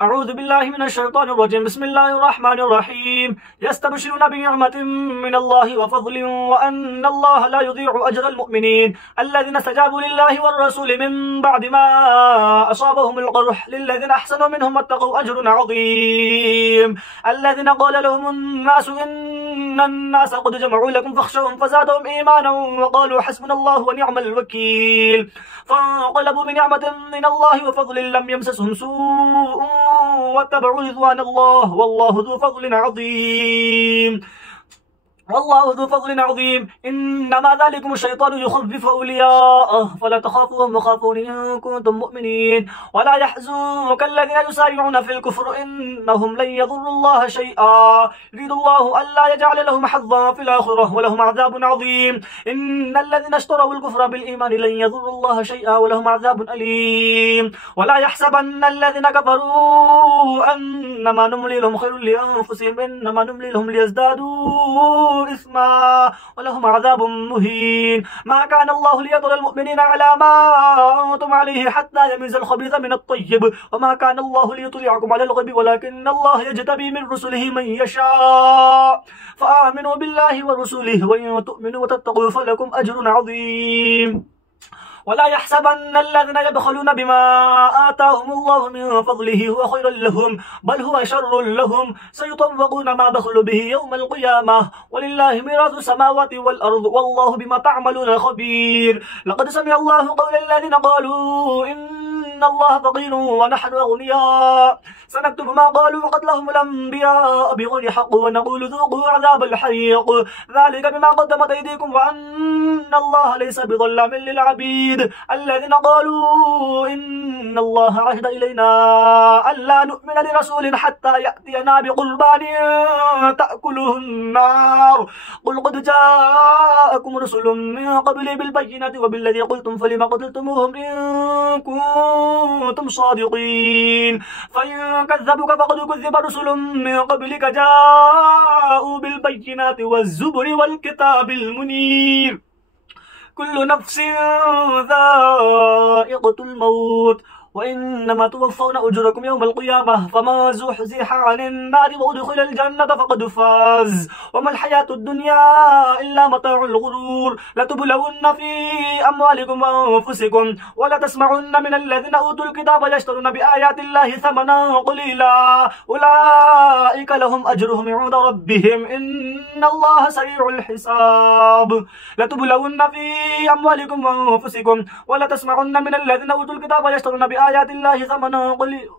أعوذ بالله من الشيطان الرجيم. بسم الله الرحمن الرحيم. يستبشرون بنعمة من الله وفضل وأن الله لا يضيع أجر المؤمنين الذين استجابوا لله والرسول من بعد ما أصابهم القرح للذين أحسنوا منهم واتقوا أجر عظيم. الذين قال لهم الناس إن الناس قد جمعوا لكم فاخشوهم فزادهم إيمانا وقالوا حسبنا الله ونعم الوكيل. فانقلبوا بنعمة من الله وفضل لم يمسسهم سوء واتبعوا رضوان الله والله ذو فضل عظيم. إنما ذلكم الشيطان يخفف أولياءه فلا تخافوهم وخافون إن كنتم مؤمنين. ولا يحزنك الذين يسارعون في الكفر إنهم لن يضروا الله شيئا يريد الله ألا يجعل لهم حظا في الآخرة ولهم عذاب عظيم. إن الذين اشتروا الكفر بالإيمان لن يضروا الله شيئا ولهم عذاب أليم. ولا يحسبن الذين كفروا أنما نملي لهم خير لأنفسهم إنما نملي لهم ليزدادوا إثما ولهم عذاب مهين. ما كان الله ليضر المؤمنين على ما أنتم عليه حتى يميز الخبيث من الطيب وما كان الله ليطلعكم على الغيب ولكن الله يجتبي من رسله من يشاء. فآمنوا بالله ورسله وإن تؤمنوا وتتقوا فلكم أجر عظيم. ولا يحسبن الذين يبخلون بما آتاهم الله من فضله هو خير لهم بل هو شر لهم سيطوقون ما بخلوا به يوم القيامة ولله ميراث السماوات والأرض والله بما تعملون خبير. لقد سمع الله قول الذين قالوا إن الله فقير ونحن أغنياء سنكتب ما قالوا وقتلهم الأنبياء بغير حق ونقول ذوقوا عذاب الحريق ذلك بما قدمت أيديكم وأن الله ليس بظلام للعبيد. الذين قالوا إن الله عهد إلينا ألا نؤمن لرسول حتى يأتينا بقربان تأكله النار قل قد جاءكم رسل من قبل بالبينات وبالذي قلتم فلما قتلتموهم إن كنتم صادقين. فإن كذبوك فقد كذب رسل من قبلك جاءوا بالبينات والزبر والكتاب المنير. كل نفس ذائقة الموت وإنما توفون أجركم يوم القيامة فما زحزح عن النار وأدخل الجنة فقد فاز وما الحياة الدنيا إلا متاع الغرور. لتبلون في أموالكم وأنفسكم ولا تسمعن من الذين أوتوا الكتاب يشترون بآيات الله ثمنا قليلا أولئك لهم أجرهم عند ربهم إن الله سريع الحساب. لتبلون في أموالكم وأنفسكم ولا تسمعن من الذين أوتوا الكتاب يشترون بآيات الله ثمنا قليلا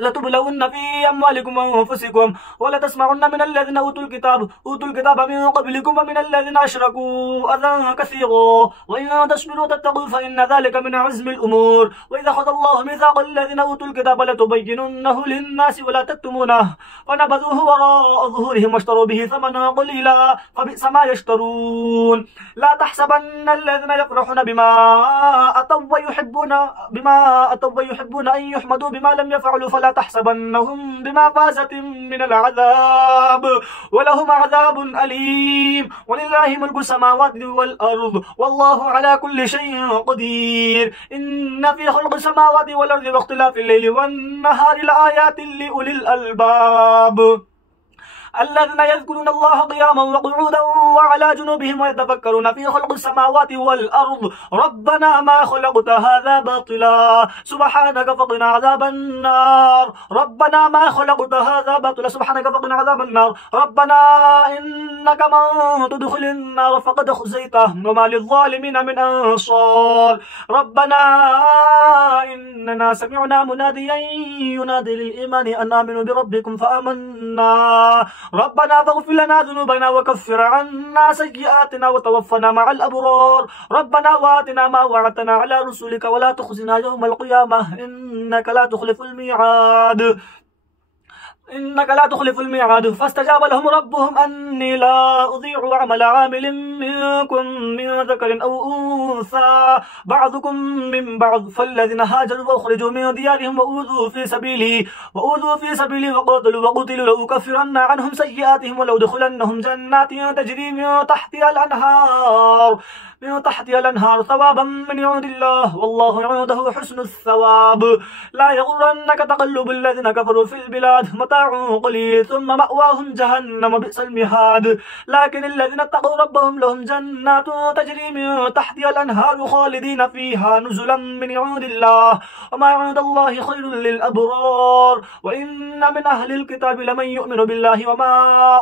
لتبلون في أموالكم وأنفسكم ولا تسمعن من الذين أوتوا الكتاب من قبلكم ومن الذين أشركوا أذى كثيرا وإن تصبروا وتتقوا فإن ذلك من عزم الأمور. وإذا أخذ الله ميثاق الذين أوتوا الكتاب لتبيننه للناس ولا تكتمونه فنبذوه وراء ظهورهم واشتروا به ثمنا قليلا فبئس ما يشترون. لا تحسبن الذين يفرحون بما أتوا ويحبون أن يحمدوا بما لم يفعلوا فلا تحسبنهم بمفازة من العذاب ولهم عذاب أليم. ولله ملك السماوات والأرض والله على كل شيء قدير. إن في خلق السماوات والأرض واختلاف الليل والنهار لآيات لأولي الألباب الذين يذكرون الله قياما وقعودا وعلى جنوبهم ويتفكرون في خلق السماوات والأرض ربنا ما خلقت هذا باطلا سبحانك فقنا عذاب النار. ربنا ما خلقت هذا باطلا سبحانك فقنا عذاب النار. ربنا إنك من تدخل النار فقد خزيته وما للظالمين من أنصار. ربنا إننا سمعنا مناديا ينادي للإيمان أن آمنوا بربكم فآمنا. ربنا فاغفر لنا ذنوبنا وكفر عنا سيئاتنا وتوفنا مع الأبرار. ربنا وآتنا ما وعدتنا على رسلك ولا تخزنا يوم القيامة إنك لا تخلف الميعاد. إنك لا تخلف الميعاد فاستجاب لهم ربهم أني لا أضيع عمل عامل منكم من ذكر أو أنثى بعضكم من بعض فالذين هاجروا وأخرجوا من ديارهم وأوذوا في سبيلي وقتلوا لأكفرن عنهم سيئاتهم ولأدخلنهم جنات تجري من تحتها الأنهار ثوابا من عند الله والله عنده حسن الثواب. لا يغرنك تقلب الذين كفروا في البلاد متاع قليل ثم مأواهم جهنم بئس المهاد. لكن الذين اتقوا ربهم لهم جنات تجري من تحتها الأنهار خالدين فيها نزلا من عند الله وما عند الله خير للأبرار. وإن من أهل الكتاب لمن يؤمن بالله وما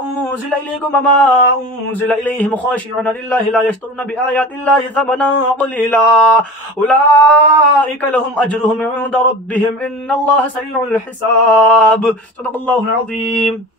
أنزل إليكم وما أنزل إليهم خاشعين لله لا يشترون بآيات الله ثمنا قليلا أولئك لهم أجرهم عند ربهم إن الله سريع الحساب. صدق الله العظيم.